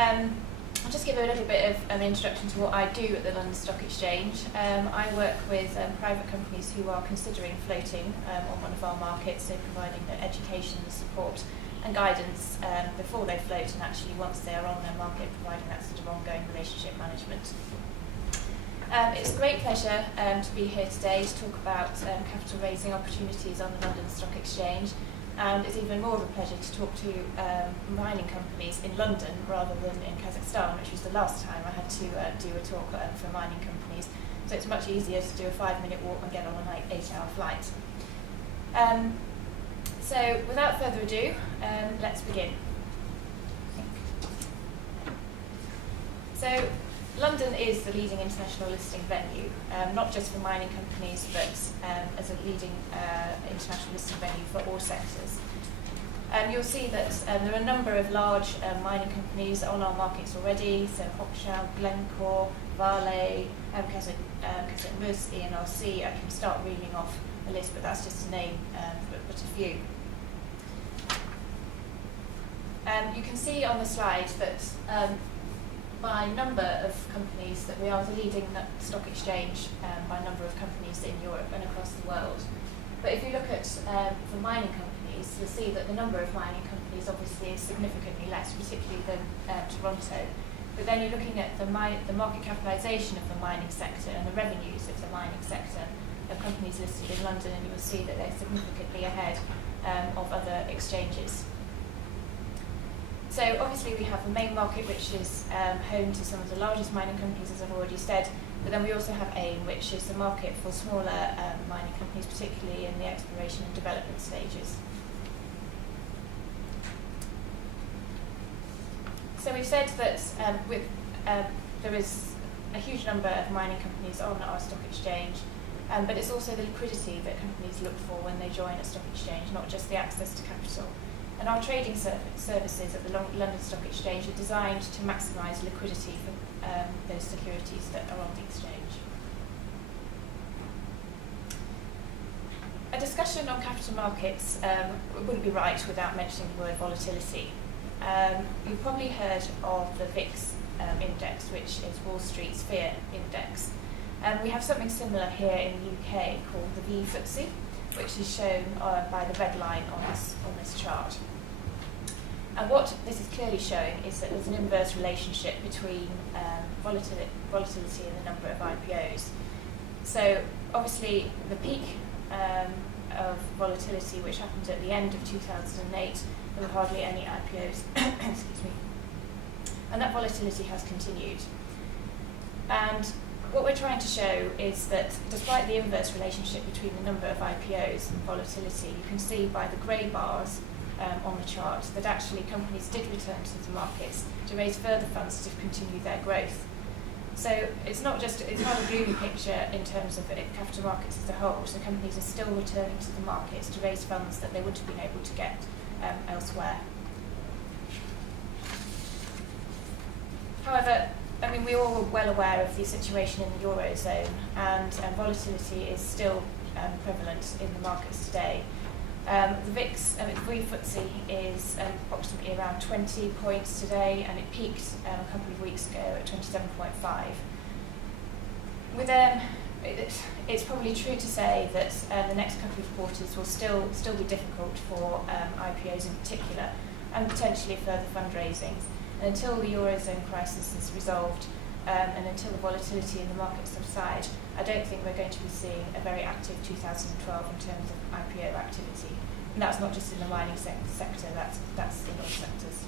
I'll just give a little bit of an introduction to what I do at the London Stock Exchange. I work with private companies who are considering floating on one of our markets, so providing the education, support and guidance before they float, and actually once they are on their market, providing that sort of ongoing relationship management. It's a great pleasure to be here today to talk about capital raising opportunities on the London Stock Exchange, and it's even more of a pleasure to talk to mining companies in London rather than in Kazakhstan, which was the last time I had to do a talk for mining companies. So it's much easier to do a 5-minute walk and get on an 8-hour flight. So without further ado, let's begin. So London is the leading international listing venue, not just for mining companies, but as a leading international listing venue for all sectors. You'll see that there are a number of large mining companies on our markets already, so Hochschild, Glencore, Vale, Kazakh-Mus, ENRC. I can start reeling off a list, but that's just a name, but a few. You can see on the slide that by number of companies that we are the leading stock exchange by number of companies in Europe and across the world. But if you look at for mining companies, you'll see that the number of mining companies obviously is significantly less, particularly than Toronto. But then you're looking at the market capitalisation of the mining sector and the revenues of the mining sector of companies listed in London, and you will see that they're significantly ahead of other exchanges. So obviously we have the main market, which is home to some of the largest mining companies, as I've already said, but then we also have AIM, which is the market for smaller mining companies, particularly in the exploration and development stages. So we've said that there is a huge number of mining companies on our stock exchange, but it's also the liquidity that companies look for when they join a stock exchange, not just the access to capital. And our trading services at the London Stock Exchange are designed to maximise liquidity for those securities that are on the exchange. A discussion on capital markets wouldn't be right without mentioning the word volatility. You've probably heard of the VIX index, which is Wall Street's fear index. We have something similar here in the UK called the FTSE, which is shown by the red line on this chart. And what this is clearly showing is that there's an inverse relationship between volatility and the number of IPOs. So obviously the peak of volatility, which happened at the end of 2008, there were hardly any IPOs, excuse me, and that volatility has continued. And what we're trying to show is that despite the inverse relationship between the number of IPOs and volatility, you can see by the grey bars on the chart that actually companies did return to the markets to raise further funds to continue their growth. So it's not a gloomy picture in terms of capital markets as a whole. So companies are still returning to the markets to raise funds that they wouldn't have been able to get elsewhere. However, I mean, we're all well aware of the situation in the Eurozone, and volatility is still prevalent in the markets today. The VIX, the FTSE, is approximately around 20 points today, and it peaked a couple of weeks ago at 27.5. It's probably true to say that the next couple of quarters will still be difficult for IPOs in particular, and potentially further fundraisings. And until the Eurozone crisis is resolved, and until the volatility in the market subside, I don't think we're going to be seeing a very active 2012 in terms of IPO activity. And that's not just in the mining sector, that's in all sectors.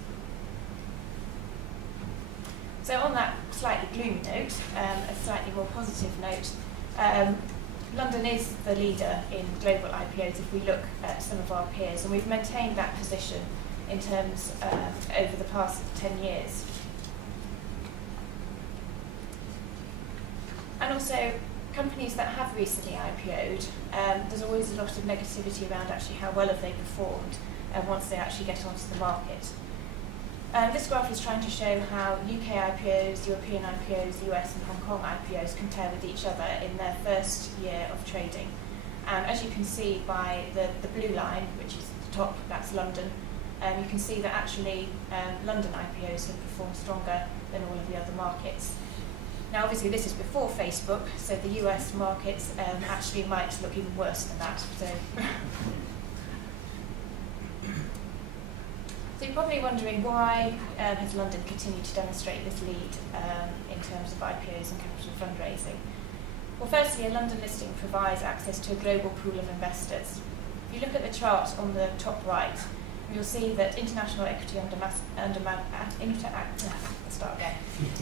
So on that slightly gloomy note, a slightly more positive note, London is the leader in global IPOs if we look at some of our peers, and we've maintained that position in terms over the past 10 years. And also, companies that have recently IPO'd, there's always a lot of negativity around actually how well have they performed once they actually get onto the market. This graph is trying to show how UK IPOs, European IPOs, US and Hong Kong IPOs compare with each other in their first year of trading. And as you can see by the blue line, which is the top, that's London, you can see that actually London IPOs have performed stronger than all of the other markets. Now, obviously, this is before Facebook, so the US markets actually might look even worse than that. So you're probably wondering why has London continued to demonstrate this lead in terms of IPOs and capital fundraising? Well, firstly, a London listing provides access to a global pool of investors. If you look at the chart on the top right, you'll see that international equity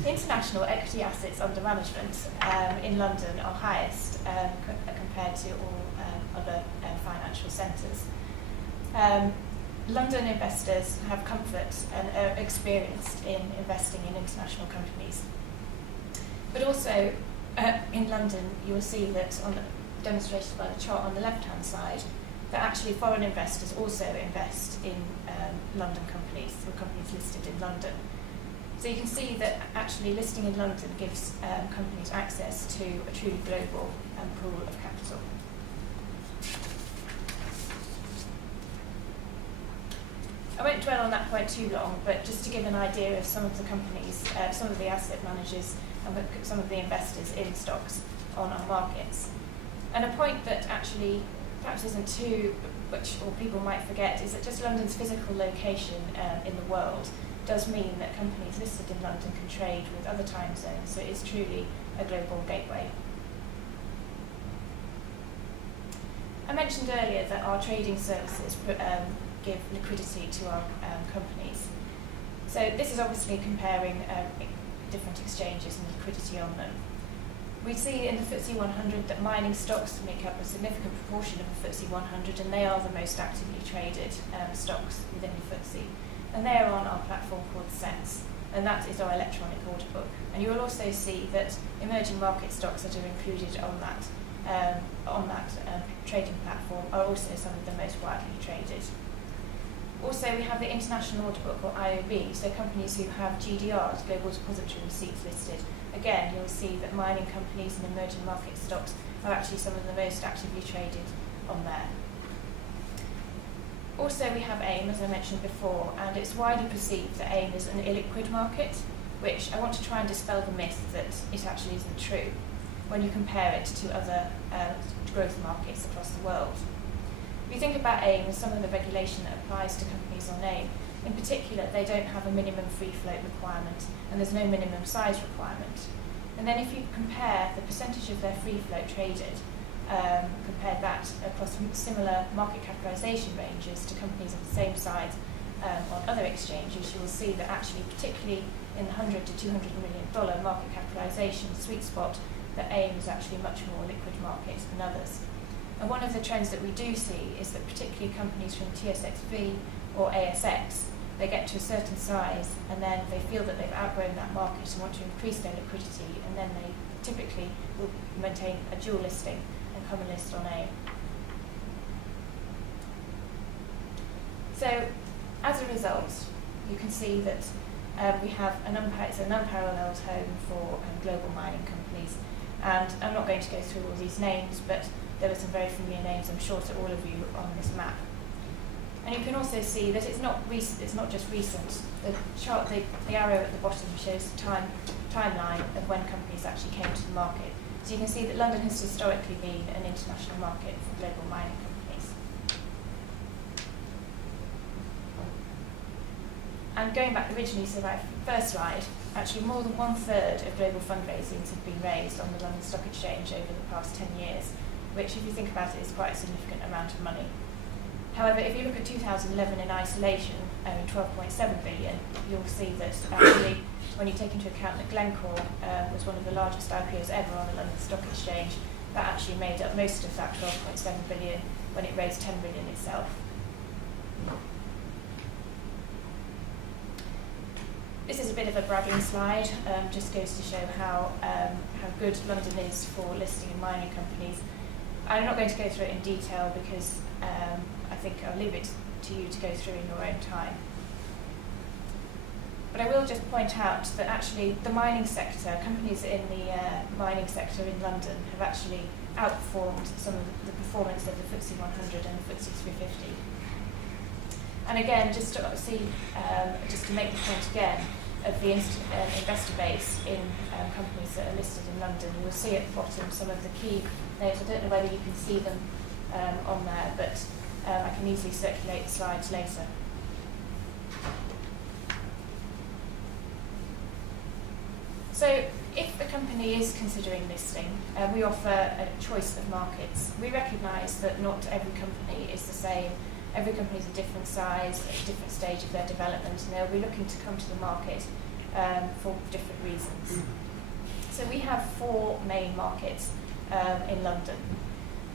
international equity assets under management in London are highest compared to all other financial centres. London investors have comfort and are experienced in investing in international companies. But also in London, you will see that, demonstrated by the chart on the left-hand side, that actually foreign investors also invest in London companies, or companies listed in London. So you can see that actually listing in London gives companies access to a truly global pool of capital. I won't dwell on that point too long, but just to give an idea of some of the companies, some of the asset managers, and some of the investors in stocks on our markets. And a point that actually perhaps isn't too, or people might forget, is that just London's physical location in the world does mean that companies listed in London can trade with other time zones, so it is truly a global gateway. I mentioned earlier that our trading services give liquidity to our companies. So this is obviously comparing different exchanges and liquidity on them. We see in the FTSE 100 that mining stocks make up a significant proportion of the FTSE 100, and they are the most actively traded stocks within the FTSE. And they are on our platform called Sense, and that is our electronic order book. And you will also see that emerging market stocks that are included on that trading platform are also some of the most widely traded. Also, we have the International Order Book, or IOB, so companies who have GDRs, Global Depository Receipts, listed. Again, you'll see that mining companies and emerging market stocks are actually some of the most actively traded on there. Also, we have AIM, as I mentioned before, and it's widely perceived that AIM is an illiquid market, which I want to try and dispel the myth that it actually isn't true when you compare it to other growth markets across the world. If you think about AIM, some of the regulation that applies to companies on AIM, in particular, they don't have a minimum free float requirement, and there's no minimum size requirement. And then if you compare the percentage of their free float traded, compare that across similar market capitalisation ranges to companies of the same size on other exchanges, you will see that actually, particularly in the $100 to $200 million market capitalisation sweet spot, that AIM is actually a much more liquid market than others. And one of the trends that we do see is that particularly companies from TSXV or ASX, they get to a certain size and then they feel that they've outgrown that market and want to increase their liquidity, and then they typically will maintain a dual listing and come and list on AIM. So as a result, you can see that we have it's an unparalleled home for global mining companies. And I'm not going to go through all these names, but there were some very familiar names, I'm sure, to all of you on this map. And you can also see that it's not just recent. The chart, the arrow at the bottom shows the timeline of when companies actually came to the market. So you can see that London has historically been an international market for global mining companies. And going back originally to my first slide, actually more than 1/3 of global fundraisings have been raised on the London Stock Exchange over the past 10 years, which, if you think about it, is quite a significant amount of money. However, if you look at 2011 in isolation, 12.7 billion, you'll see that actually, when you take into account that Glencore was one of the largest IPOs ever on the London Stock Exchange, that actually made up most of that 12.7 billion when it raised 10 billion itself. This is a bit of a bragging slide, just goes to show how good London is for listing and mining companies. I'm not going to go through it in detail because I think I'll leave it to you to go through in your own time. But I will just point out that actually the mining sector, companies in the mining sector in London have actually outperformed some of the performance of the FTSE 100 and the FTSE 350. And again, just to see, just to make the point again of the investor base in companies that are listed in London, you will see at the bottom some of the key names. I don't know whether you can see them on there, but I can easily circulate the slides later. So if a company is considering listing, we offer a choice of markets. We recognise that not every company is the same. Every company is a different size, at a different stage of their development, and they'll be looking to come to the market for different reasons. So we have 4 main markets in London.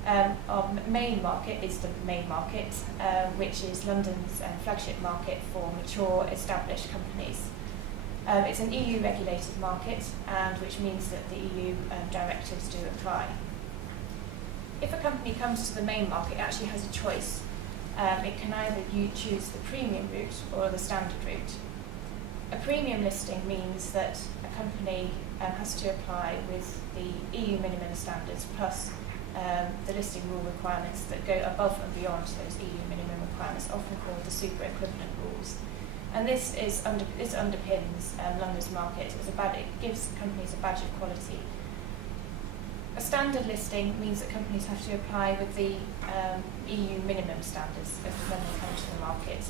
Our main market is the main market, which is London's flagship market for mature, established companies. It's an EU-regulated market, and which means that the EU directives do apply. If a company comes to the main market, it actually has a choice. It can either choose the premium route or the standard route. A premium listing means that a company has to apply with the EU minimum standards plus the listing rule requirements that go above and beyond those EU minimum requirements, often called the super equivalent rules. And this underpins London's market. It gives companies a badge of quality. A standard listing means that companies have to apply with the EU minimum standards when they come to the market.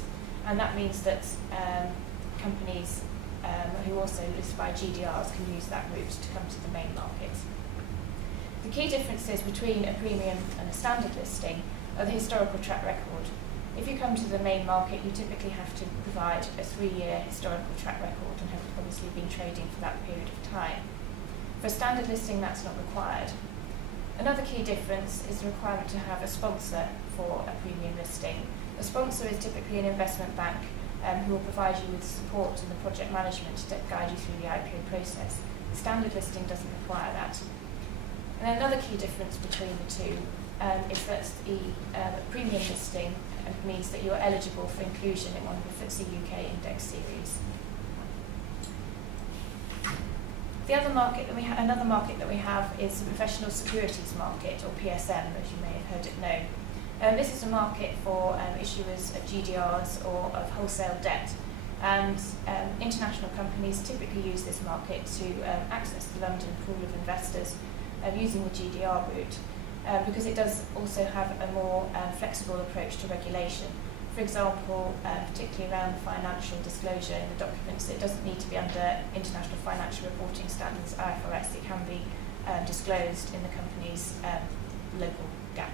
And that means that companies who also list by GDRs can use that route to come to the main market. The key differences between a premium and a standard listing are the historical track record. If you come to the main market, you typically have to provide a 3-year historical track record and have obviously been trading for that period of time. For a standard listing, that's not required. Another key difference is the requirement to have a sponsor for a premium listing. A sponsor is typically an investment bank who will provide you with support and the project management to guide you through the IPO process. The standard listing doesn't require that. And another key difference between the two is that the premium listing means that you're eligible for inclusion in one of the FTSE UK index series. Another market that we have is the professional securities market, or PSM, as you may have heard it known. This is a market for issuers of GDRs or of wholesale debt, and international companies typically use this market to access the London pool of investors using the GDR route, because it does also have a more flexible approach to regulation. For example, particularly around financial disclosure in the documents, it doesn't need to be under International Financial Reporting Standards, IFRS. It can be disclosed in the company's local GAAP.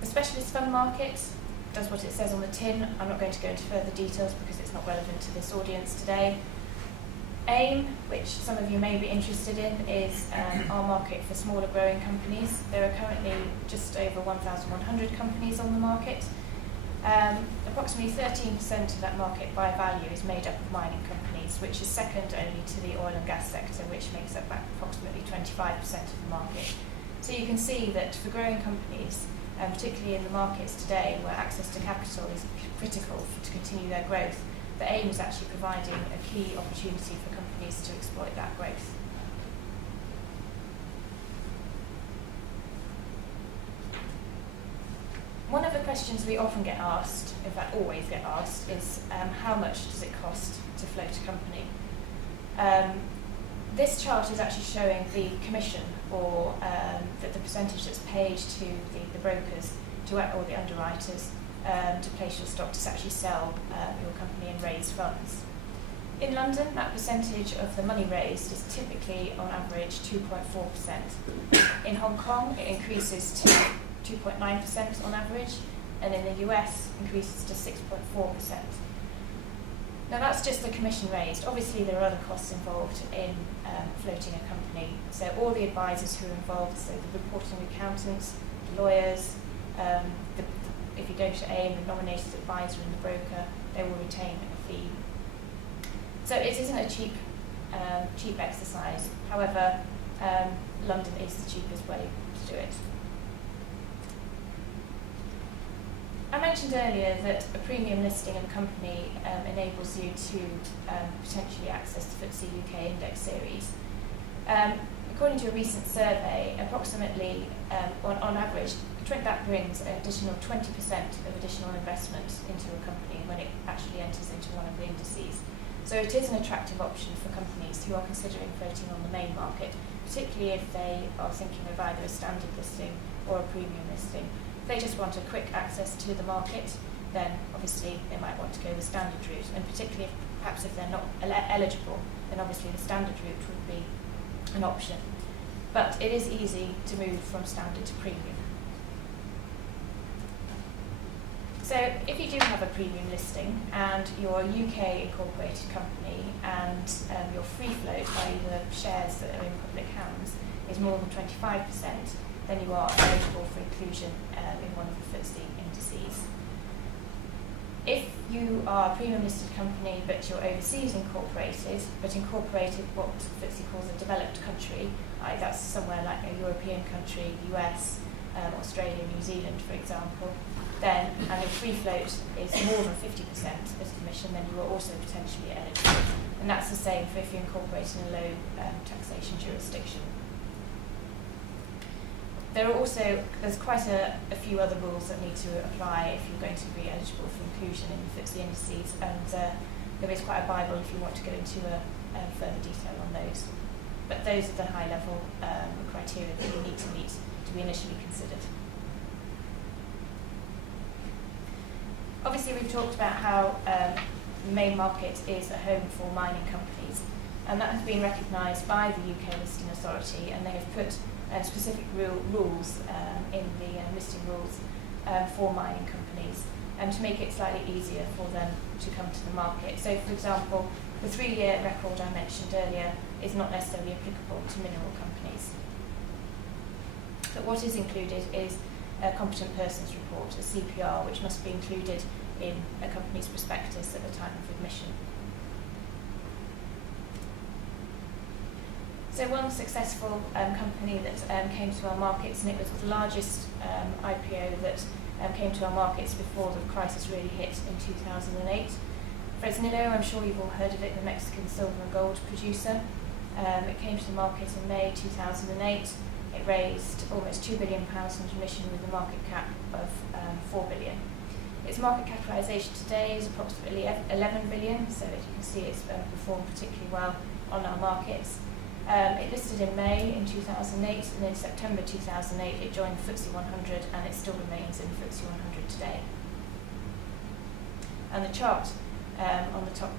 The specialist fund market does what it says on the tin. I'm not going to go into further details because it's not relevant to this audience today. AIM, which some of you may be interested in, is our market for smaller growing companies. There are currently just over 1,100 companies on the market. Approximately 13% of that market by value is made up of mining companies, which is second only to the oil and gas sector, which makes up approximately 25% of the market. So you can see that for growing companies, particularly in the markets today where access to capital is critical to continue their growth, the AIM is actually providing a key opportunity for companies to exploit that growth. One of the questions we often get asked, in fact always get asked, is how much does it cost to float a company? This chart is actually showing the commission, or the percentage that's paid to the brokers or the underwriters to place your stock to actually sell your company and raise funds. In London, that percentage of the money raised is typically, on average, 2.4%. In Hong Kong, it increases to 2.9% on average, and in the US, increases to 6.4%. Now, that's just the commission raised. Obviously, there are other costs involved in floating a company. So all the advisors who are involved, so the reporting accountants, the lawyers, if you go to AIM, the nominated advisor and the broker, they will retain a fee. So it isn't a cheap exercise. However, London is the cheapest way to do it. I mentioned earlier that a premium listing of a company enables you to potentially access the FTSE UK index series. According to a recent survey, approximately, on average, That brings an additional 20% of additional investment into a company when it actually enters into one of the indices. So it is an attractive option for companies who are considering floating on the main market, particularly if they are thinking of either a standard listing or a premium listing. If they just want a quick access to the market, then obviously they might want to go the standard route, and particularly perhaps if they're not eligible, then obviously the standard route would be an option. But it is easy to move from standard to premium. So if you do have a premium listing and you're a UK incorporated company and your free float, i.e. the shares that are in public hands, is more than 25%, then you are eligible for inclusion in one of the FTSE indices. If you are a premium listed company but you're overseas incorporated, but incorporated what FTSE calls a developed country, that's somewhere like a European country, US, Australia, New Zealand, for example, then, and your free float is more than 50% as a commission, then you are also potentially eligible. And that's the same for if you incorporate in a low taxation jurisdiction. There's quite a few other rules that need to apply if you're going to be eligible for inclusion in the FTSE indices, and there is quite a Bible if you want to go into further detail on those. But those are the high-level criteria that you need to meet to be initially considered. Obviously, we've talked about how the main market is a home for mining companies, and that has been recognised by the UK Listing Authority, and they have put specific rules in the listing rules for mining companies, and to make it slightly easier for them to come to the market. So, for example, the 3-year record I mentioned earlier is not necessarily applicable to mineral companies. But what is included is a competent persons report, a CPR, which must be included in a company's prospectus at the time of admission. So one successful company that came to our markets, and it was the largest IPO that came to our markets before the crisis really hit in 2008. Fresnillo, I'm sure you've all heard of it, the Mexican silver and gold producer. It came to the market in May 2008. It raised almost £2 billion from admission with a market cap of £4 billion. Its market capitalisation today is approximately 11 billion, so as you can see it's performed particularly well on our markets. It listed in May in 2008, and in September 2008 it joined the FTSE 100, and it still remains in the FTSE 100 today. And the chart on the top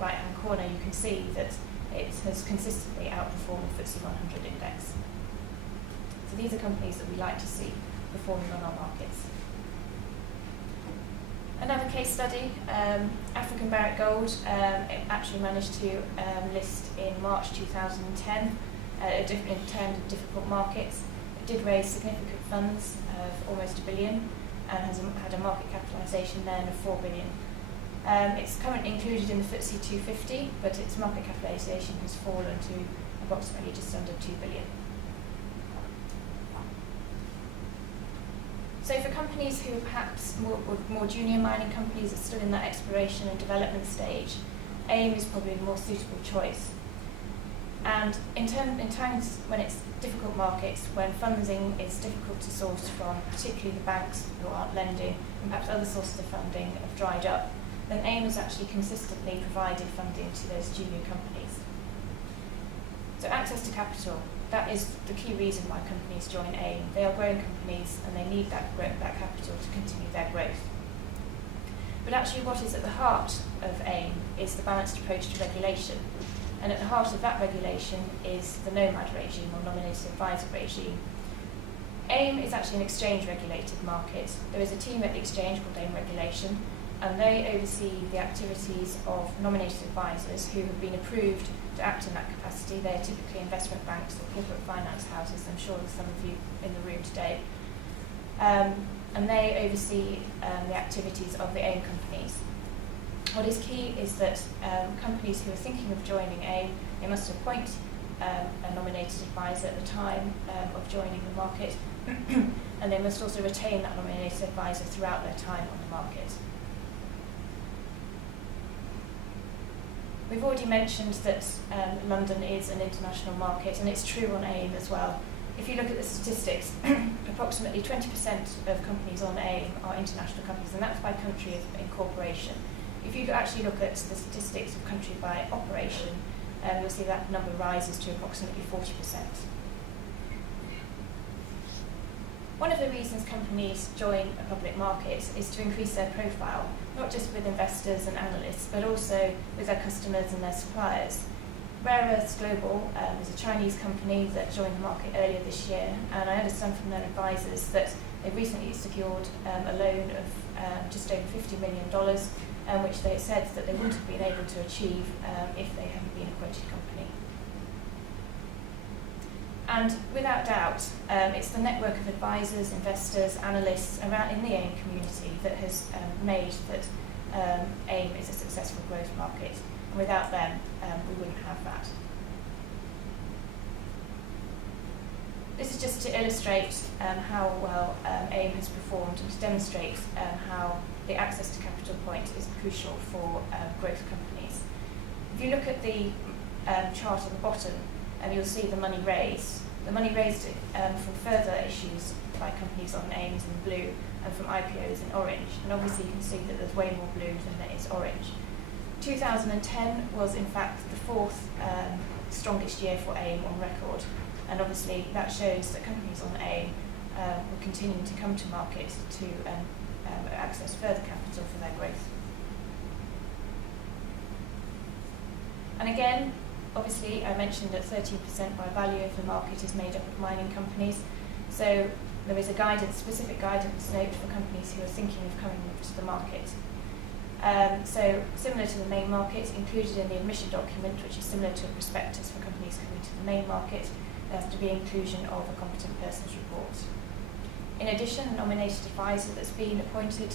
right hand corner, you can see that it has consistently outperformed the FTSE 100 index. So these are companies that we like to see performing on our markets. Another case study, African Barrick Gold, it actually managed to list in March 2010 in terms of difficult markets. It did raise significant funds of almost £1 billion and has had a market capitalisation then of £4 billion. It's currently included in the FTSE 250, but its market capitalisation has fallen to approximately just under £2 billion. So for companies who perhaps more junior mining companies are still in that exploration and development stage, AIM is probably a more suitable choice. And in times when it's difficult markets, when funding is difficult to source from, particularly the banks who aren't lending, and perhaps other sources of funding have dried up, then AIM has actually consistently provided funding to those junior companies. So access to capital. That is the key reason why companies join AIM. They are growing companies and they need that capital to continue their growth. But actually what is at the heart of AIM is the balanced approach to regulation. And at the heart of that regulation is the NOMAD regime, or nominated advisor regime. AIM is actually an exchange-regulated market. There is a team at the exchange called AIM Regulation, and they oversee the activities of nominated advisors who have been approved to act in that capacity. They are typically investment banks or corporate finance houses. I'm sure there's some of you in the room today. And they oversee the activities of the AIM companies. What is key is that companies who are thinking of joining AIM, they must appoint a nominated advisor at the time of joining the market, and they must also retain that nominated advisor throughout their time on the market. We've already mentioned that London is an international market, and it's true on AIM as well. if you look at the statistics, approximately 20% of companies on AIM are international companies, and that's by country of incorporation. If you actually look at the statistics of country by operation, you'll see that number rises to approximately 40%. One of the reasons companies join a public market is to increase their profile, not just with investors and analysts, but also with their customers and their suppliers. Rare Earths Global is a Chinese company that joined the market earlier this year, and I understand from their advisors that they recently secured a loan of just over $50 million, which they said that they wouldn't have been able to achieve if they hadn't been a quoted company. And without doubt, it's the network of advisors, investors, analysts around in the AIM community that has made that AIM is a successful growth market. And without them, we wouldn't have that. This is just to illustrate how well AIM has performed and to demonstrate how the access to capital point is crucial for growth companies. If you look at the chart on the bottom, you'll see the money raised. The money raised from further issues by companies on AIM is in blue and from IPOs in orange. And obviously you can see that there's way more blue than there is orange. 2010 was in fact the fourth strongest year for AIM on record. And obviously that shows that companies on AIM will continue to come to market to access further capital for their growth. And again, obviously, I mentioned that 13% by value of the market is made up of mining companies. So there is a specific guidance note for companies who are thinking of coming to the market. So similar to the main market, included in the admission document, which is similar to a prospectus for companies coming to the main market, there has to be inclusion of a competent person's report. In addition, a nominated advisor that's been appointed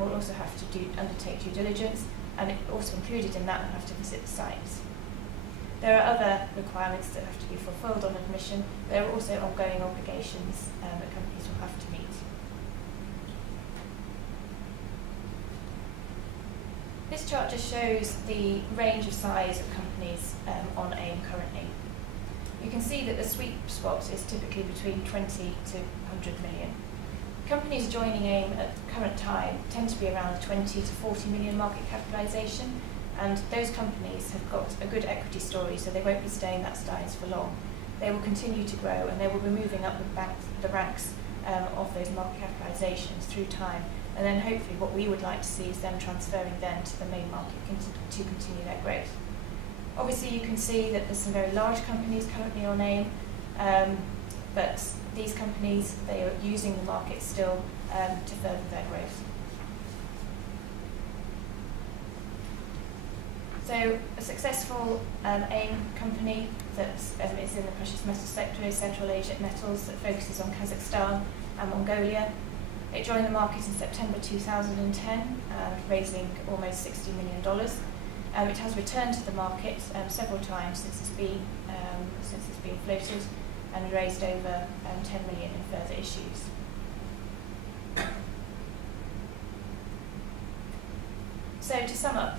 will also have to undertake due diligence, and also included in that will have to visit the sites. There are other requirements that have to be fulfilled on admission. There are also ongoing obligations that companies will have to meet. This chart just shows the range of size of companies on AIM currently. You can see that the sweet spot is typically between 20 to 100 million. Companies joining AIM at the current time tend to be around 20 to 40 million market capitalisation, and those companies have got a good equity story, so they won't be staying that size for long. They will continue to grow, and they will be moving up the ranks of those market capitalisations through time. And then hopefully what we would like to see is them transferring then to the main market to continue their growth. Obviously you can see that there's some very large companies currently on AIM, but these companies, they are using the market still to further their growth. So a successful AIM company that is in the precious metals sector is Central Asia Metals, that focuses on Kazakhstan and Mongolia. It joined the market in September 2010, raising almost $60 million. It has returned to the market several times since it's been floated, and raised over 10 million in further issues. So to sum up,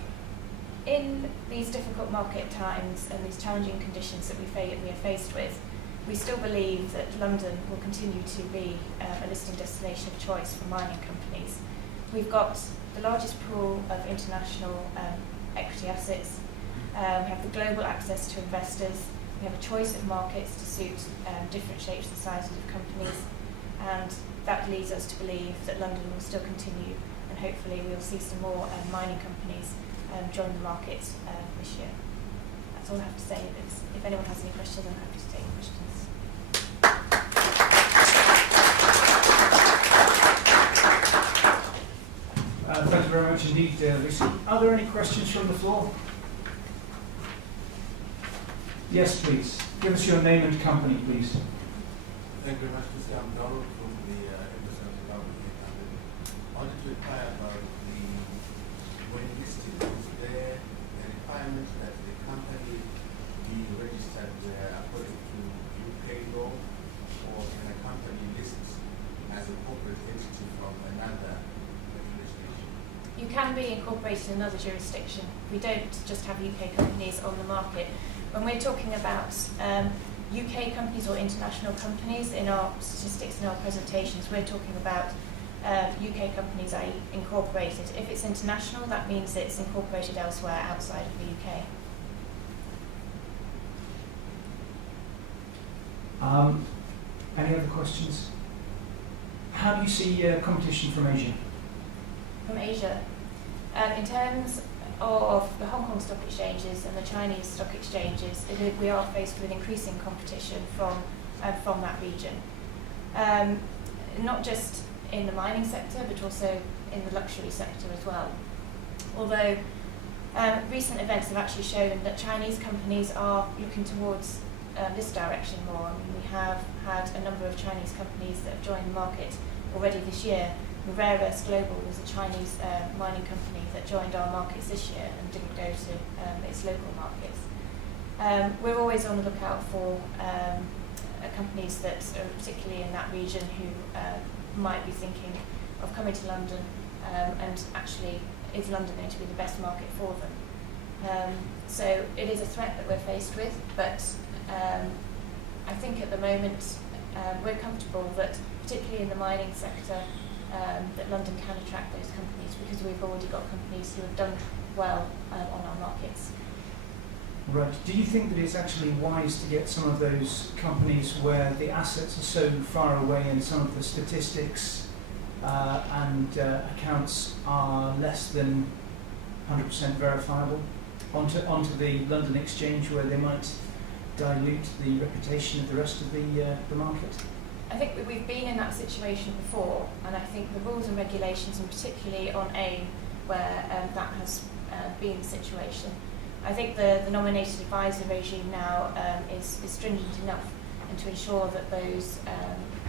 in these difficult market times and these challenging conditions that we are faced with, we still believe that London will continue to be a listing destination of choice for mining companies. We've got the largest pool of international equity assets. We have the global access to investors. We have a choice of markets to suit different shapes and sizes of companies, and that leads us to believe that London will still continue, and hopefully we'll see some more mining companies join the market this year. That's all I have to say. If anyone has any questions, I'm happy to take questions. Thank you very much indeed, Lucy. Are there any questions from the floor? Yes, please. Give us your name and company, please. Thank you very much, Mr. Donald from the Embassy of Government. I wanted to inquire about when listed, is there a requirement that the company be registered according to UK law, or can a company list as a corporate entity from another jurisdiction? You can be incorporated in another jurisdiction. We don't just have UK companies on the market. When we're talking about UK companies or international companies. In our statistics, in our presentations, we're talking about UK companies, i.e. incorporated. If it's international, that means it's incorporated elsewhere outside of the UK. Any other questions? How do you see competition from Asia? From Asia, in terms of the Hong Kong stock exchanges and the Chinese stock exchanges, we are faced with increasing competition from that region. Not just in the mining sector, but also in the luxury sector as well. Although recent events have actually shown that Chinese companies are looking towards this direction more. I mean, we have had a number of Chinese companies that have joined the market already this year. Rare Earths Global was a Chinese mining company that joined our markets this year and didn't go to its local markets. We're always on the lookout for companies that are particularly in that region who might be thinking of coming to London, and actually is London going to be the best market for them? So it is a threat that we're faced with, but I think at the moment we're comfortable that, particularly in the mining sector, that London can attract those companies because we've already got companies who have done well on our markets. Right. Do you think that it's actually wise to get some of those companies where the assets are so far away and some of the statistics and accounts are less than 100% verifiable onto the London Exchange, where they might dilute the reputation of the rest of the market? I think that we've been in that situation before, and I think the rules and regulations, and particularly on AIM, where that has been the situation. I think the nominated advisor regime now is stringent enough, and to ensure that those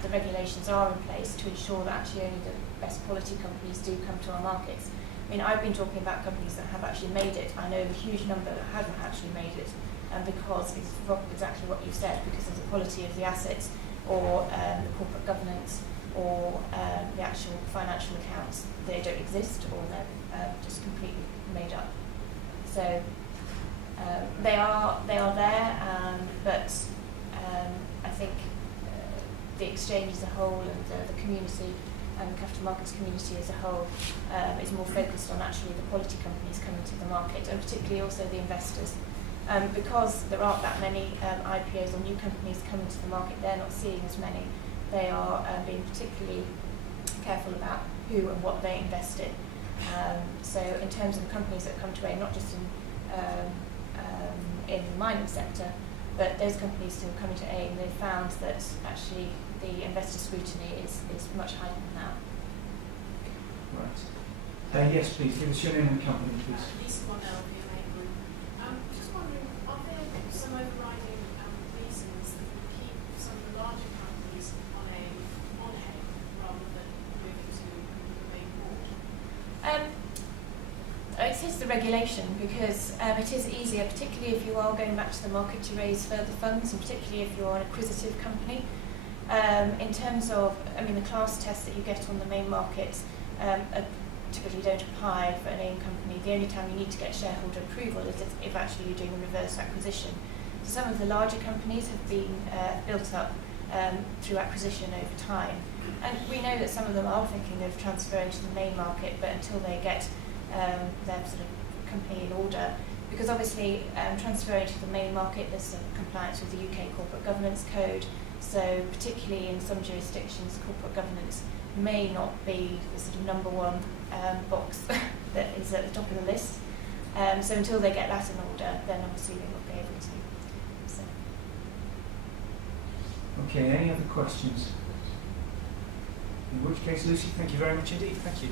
the regulations are in place to ensure that actually only the best quality companies do come to our markets. I mean, I've been talking about companies that have actually made it. I know a huge number that haven't actually made it, because it's exactly what you said, because of the quality of the assets, or the corporate governance, or the actual financial accounts. They don't exist, or they're just completely made up. So they are there, but I think the exchange as a whole, and the community, and the capital markets community as a whole, is more focused on actually the quality companies coming to the market, and particularly also the investors. Because there aren't that many IPOs or new companies coming to the market, they're not seeing as many. They are being particularly careful about who and what they invest in. So in terms of the companies that come to AIM, not just in the mining sector, but those companies who are coming to AIM, they've found that actually the investor scrutiny is much heightened now. Right. Yes, please, give us your name and company, please. Lisa Monell, VMA Group. Just wondering, are there some overriding reasons that would keep some of the larger companies on AIM rather than moving to the main board? It is the regulation, because it is easier, particularly if you are going back to the market to raise further funds, and particularly if you're an acquisitive company. In terms of, the class tests that you get on the main market typically don't apply for an AIM company. The only time you need to get shareholder approval is if actually you're doing a reverse acquisition. So some of the larger companies have been built up through acquisition over time. And we know that some of them are thinking of transferring to the main market, but until they get their sort of company in order, because obviously transferring to the main market, there's compliance with the UK Corporate Governance Code, so particularly in some jurisdictions, corporate governance may not be the sort of number one box that is at the top of the list. So until they get that in order, then obviously they won't be able to. So. Okay, any other questions? In which case, Lucy, thank you very much indeed. Thank you.